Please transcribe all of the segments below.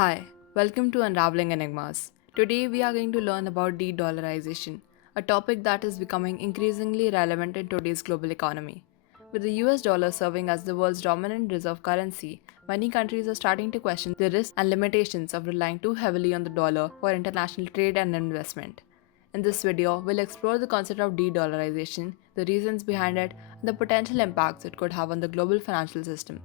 Hi, welcome to Unraveling Enigmas. Today we are going to learn about de-dollarization, a topic that is becoming increasingly relevant in today's global economy. With the US dollar serving as the world's dominant reserve currency, many countries are starting to question the risks and limitations of relying too heavily on the dollar for international trade and investment. In this video, we'll explore the concept of de-dollarization, the reasons behind it, and the potential impacts it could have on the global financial system.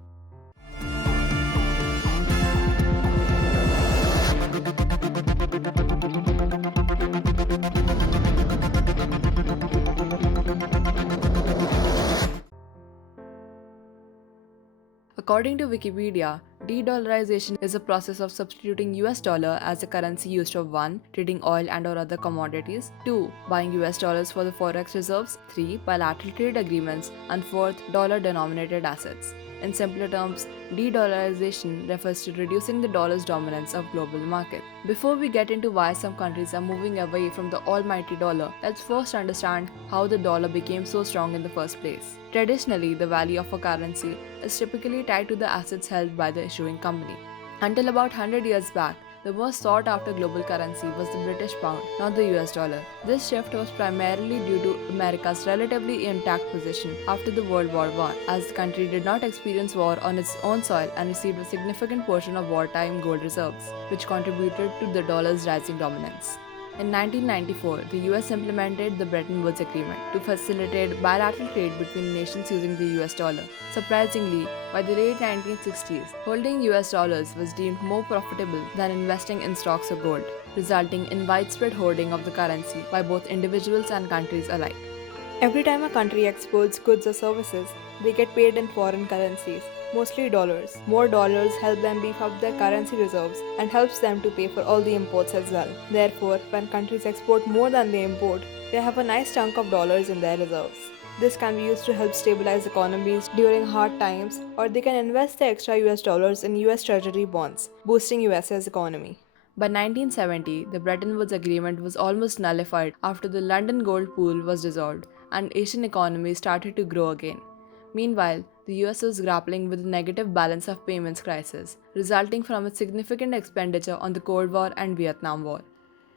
According to Wikipedia, de-dollarization is a process of substituting US dollar as a currency used for 1. Trading oil and or other commodities, 2. Buying US dollars for the forex reserves, 3. Bilateral trade agreements, and 4th, dollar-denominated assets. In simpler terms, de-dollarization refers to reducing the dollar's dominance of global market. Before we get into why some countries are moving away from the almighty dollar, let's first understand how the dollar became so strong in the first place. Traditionally, the value of a currency is typically tied to the assets held by the issuing company. Until about 100 years back, the most sought after global currency was the British pound, not the US dollar. This shift was primarily due to America's relatively intact position after the World War I, as the country did not experience war on its own soil and received a significant portion of wartime gold reserves, which contributed to the dollar's rising dominance. In 1994, the US implemented the Bretton Woods Agreement to facilitate bilateral trade between nations using the US dollar. Surprisingly, by the late 1960s, holding US dollars was deemed more profitable than investing in stocks or gold, resulting in widespread hoarding of the currency by both individuals and countries alike. Every time a country exports goods or services, they get paid in foreign currencies, mostly dollars. More dollars help them beef up their currency reserves and helps them to pay for all the imports as well. Therefore, when countries export more than they import, they have a nice chunk of dollars in their reserves. This can be used to help stabilize economies during hard times, or they can invest the extra US dollars in US Treasury bonds, boosting US's economy. By 1970, the Bretton Woods Agreement was almost nullified after the London gold pool was dissolved and Asian economies started to grow again. Meanwhile, the US was grappling with a negative balance of payments crisis, resulting from its significant expenditure on the Cold War and Vietnam War.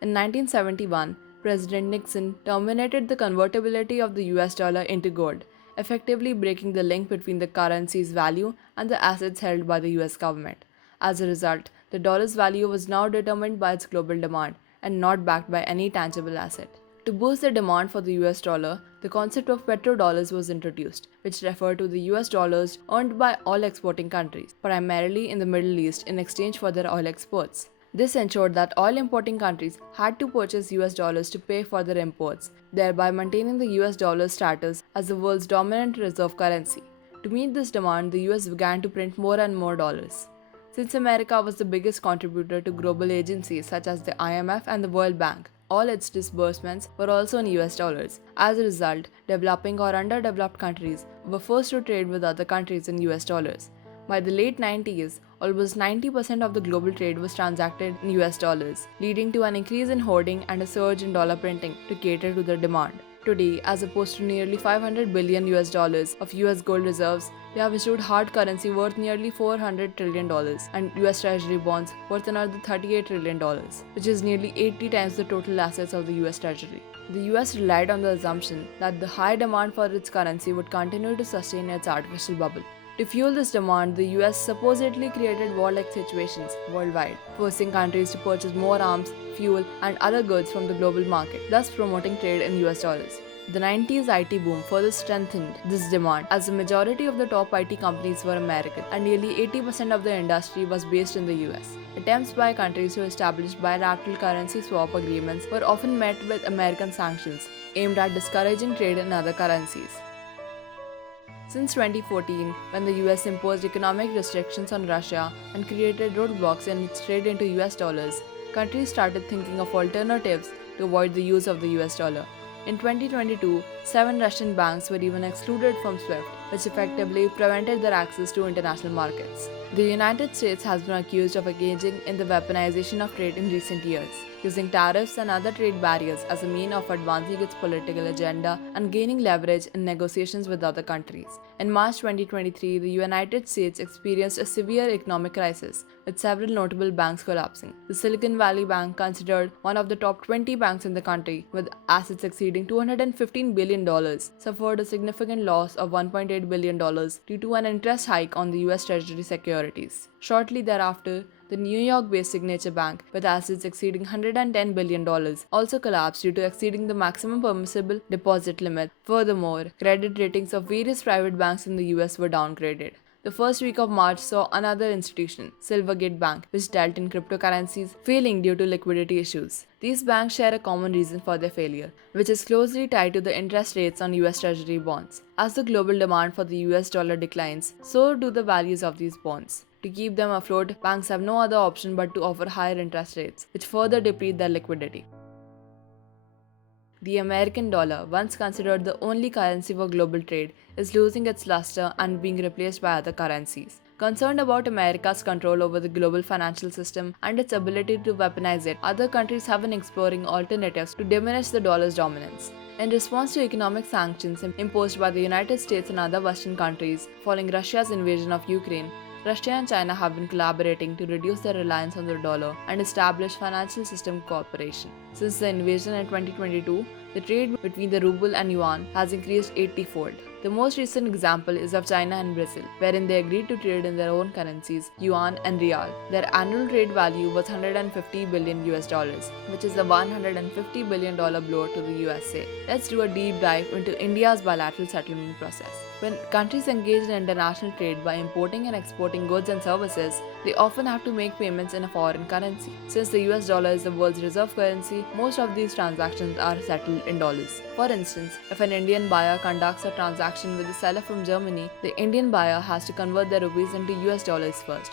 In 1971, President Nixon terminated the convertibility of the US dollar into gold, effectively breaking the link between the currency's value and the assets held by the US government. As a result, the dollar's value was now determined by its global demand and not backed by any tangible asset. To boost the demand for the US dollar, the concept of petrodollars was introduced, which referred to the US dollars earned by oil exporting countries, primarily in the Middle East, in exchange for their oil exports. This ensured that oil importing countries had to purchase US dollars to pay for their imports, thereby maintaining the US dollar's status as the world's dominant reserve currency. To meet this demand, the US began to print more and more dollars. Since America was the biggest contributor to global agencies such as the IMF and the World Bank, all its disbursements were also in US dollars. As a result, developing or underdeveloped countries were forced to trade with other countries in US dollars. By the late 90s, almost 90% of the global trade was transacted in US dollars, leading to an increase in hoarding and a surge in dollar printing to cater to the demand. Today, as opposed to nearly 500 billion US dollars of US gold reserves, they have issued hard currency worth nearly 400 trillion dollars and US Treasury bonds worth another 38 trillion dollars, which is nearly 80 times the total assets of the US Treasury. The US relied on the assumption that the high demand for its currency would continue to sustain its artificial bubble. To fuel this demand, the US supposedly created war-like situations worldwide, forcing countries to purchase more arms, fuel, and other goods from the global market, thus promoting trade in US dollars. The 90s IT boom further strengthened this demand as the majority of the top IT companies were American and nearly 80% of the industry was based in the US. Attempts by countries to establish bilateral currency swap agreements were often met with American sanctions aimed at discouraging trade in other currencies. Since 2014, when the US imposed economic restrictions on Russia and created roadblocks in its trade into US dollars, countries started thinking of alternatives to avoid the use of the US dollar. In 2022, 7 Russian banks were even excluded from SWIFT, which effectively prevented their access to international markets. The United States has been accused of engaging in the weaponization of trade in recent years. using tariffs and other trade barriers as a means of advancing its political agenda and gaining leverage in negotiations with other countries. In March 2023, the United States experienced a severe economic crisis, with several notable banks collapsing. The Silicon Valley Bank, considered one of the top 20 banks in the country, with assets exceeding $215 billion, suffered a significant loss of $1.8 billion due to an interest hike on the US Treasury securities. Shortly thereafter, the New York-based Signature Bank, with assets exceeding $110 billion, also collapsed due to exceeding the maximum permissible deposit limit. Furthermore, credit ratings of various private banks in the US were downgraded. The first week of March saw another institution, Silvergate Bank, which dealt in cryptocurrencies, failing due to liquidity issues. These banks share a common reason for their failure, which is closely tied to the interest rates on US Treasury bonds. As the global demand for the US dollar declines, so do the values of these bonds. To keep them afloat, banks have no other option but to offer higher interest rates, which further deplete their liquidity. The American dollar, once considered the only currency for global trade, is losing its luster and being replaced by other currencies. Concerned about America's control over the global financial system and its ability to weaponize it, other countries have been exploring alternatives to diminish the dollar's dominance. In response to economic sanctions imposed by the United States and other Western countries following Russia's invasion of Ukraine, Russia and China have been collaborating to reduce their reliance on the dollar and establish financial system cooperation. Since the invasion in 2022, the trade between the ruble and yuan has increased 80-fold. The most recent example is of China and Brazil, wherein they agreed to trade in their own currencies, yuan and real. Their annual trade value was $150 billion, which is a $150 billion blow to the USA. Let's do a deep dive into India's bilateral settlement process. When countries engage in international trade by importing and exporting goods and services, they often have to make payments in a foreign currency. Since the US dollar is the world's reserve currency, most of these transactions are settled in dollars. For instance, if an Indian buyer conducts a transaction with a seller from Germany, the Indian buyer has to convert their rupees into US dollars first.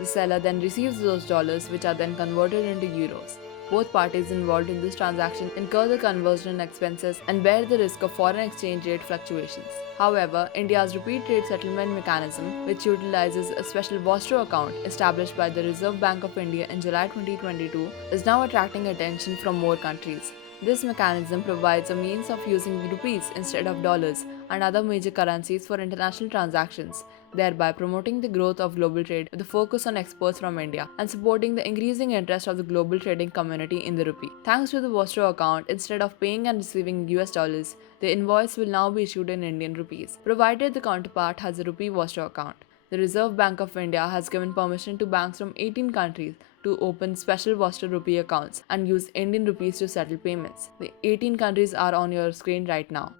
The seller then receives those dollars, which are then converted into euros. Both parties involved in this transaction incur the conversion expenses and bear the risk of foreign exchange rate fluctuations. However, India's rupee trade settlement mechanism, which utilizes a special Vostro account established by the Reserve Bank of India in July 2022, is now attracting attention from more countries. This mechanism provides a means of using rupees instead of dollars and other major currencies for international transactions, thereby promoting the growth of global trade with a focus on exports from India and supporting the increasing interest of the global trading community in the rupee. Thanks to the Vostro account, instead of paying and receiving US dollars, the invoice will now be issued in Indian rupees, provided the counterpart has a rupee Vostro account. The Reserve Bank of India has given permission to banks from 18 countries to open special Vostro rupee accounts and use Indian rupees to settle payments. The 18 countries are on your screen right now.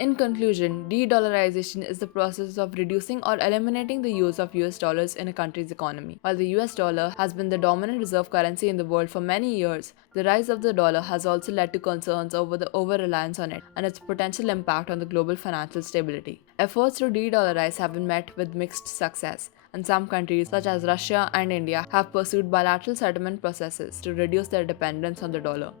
In conclusion, de-dollarization is the process of reducing or eliminating the use of US dollars in a country's economy. While the US dollar has been the dominant reserve currency in the world for many years, the rise of the dollar has also led to concerns over the over-reliance on it and its potential impact on the global financial stability. Efforts to de-dollarize have been met with mixed success, and some countries such as Russia and India have pursued bilateral settlement processes to reduce their dependence on the dollar.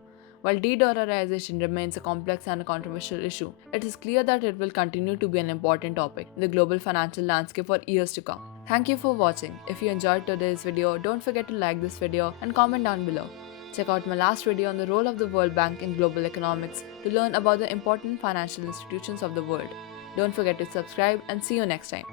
While de-dollarization remains a complex and a controversial issue, it is clear that it will continue to be an important topic in the global financial landscape for years to come. Thank you for watching. If you enjoyed today's video, don't forget to like this video and comment down below. Check out my last video on the role of the World Bank in global economics to learn about the important financial institutions of the world. Don't forget to subscribe and see you next time.